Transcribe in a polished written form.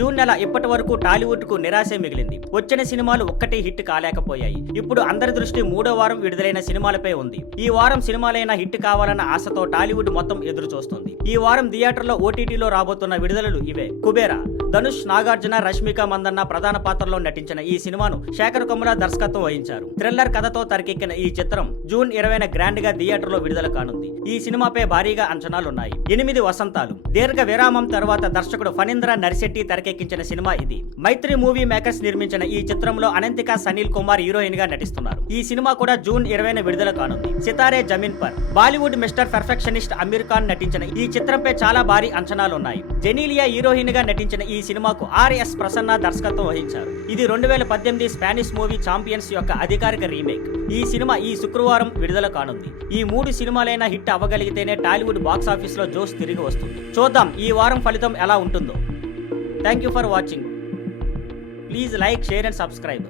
June నెల ఇప్పటి వరకు టాలీవుడ్ కు నిరాశే మిగిలింది. వచ్చిన సినిమాలు ఒక్కటి హిట్ కాలేకపోయాయి. ఇప్పుడు అందరి దృష్టి మూడో వారం విడుదలైన సినిమాలపై ఉంది. ఈ వారం సినిమాలైన హిట్ కావాలన్న ఆశతో టాలీవుడ్ మొత్తం ఎదురు చూస్తోంది. ఈ వారం థియేటర్లో ఓటీటీలో రాబోతున్న విడుదలలు ఇవే. కుబేరా, ధనుష్, నాగార్జున, రష్మిక మందన్న ప్రధాన పాత్రలో నటించిన ఈ సినిమాను శేఖర్ కమ్ముల దర్శకత్వం వహించారు. థ్రిల్లర్ కథతో తెరకెక్కిన ఈ చిత్రం జూన్ 20న గ్రాండ్ గా థియేటర్లో విడుదల కానుంది. ఈ సినిమాపై భారీగా అంచనాలున్నాయి. 8 వసంతాలు దీర్ఘ విరామం తర్వాత దర్శకుడు ఫణీంద్ర నరిశెట్టి తెరకెక్కించిన సినిమా ఇది. మైత్రి మూవీ మేకర్స్ నిర్మించిన ఈ చిత్రంలో అనంతిక, సనీల్ కుమార్ హీరోయిన్ గా నటిస్తున్నారు. ఈ సినిమా కూడా జూన్ 20న విడుదల కానుంది. సితారే జమీన్ పర్, బాలీవుడ్ మిస్టర్ పర్ఫెక్షనిస్ట్ అమీర్ ఖాన్ నటించిన ఈ చిత్రంపై చాలా భారీ అంచనాలున్నాయి. జెనీలియా హీరోయిన్ గా నటించిన ఈ సినిమాకు ఆర్ఎస్ ప్రసన్న దర్శకత్వం వహించారు. ఇది 2018 స్పానిష్ మూవీ ఛాంపియన్స్ యొక్క అధికారిక రీమేక్. ఈ సినిమా ఈ శుక్రవారం విడుదల కానుంది. ఈ 3 సినిమాలైనా హిట్ అవ్వగలిగితేనే టాలీవుడ్ బాక్స్ ఆఫీస్ లో జోష్ తిరిగి వస్తుంది. చూద్దాం ఈ వారం ఫలితం ఎలా ఉంటుందో. Thank you for watching. Please like, share and subscribe.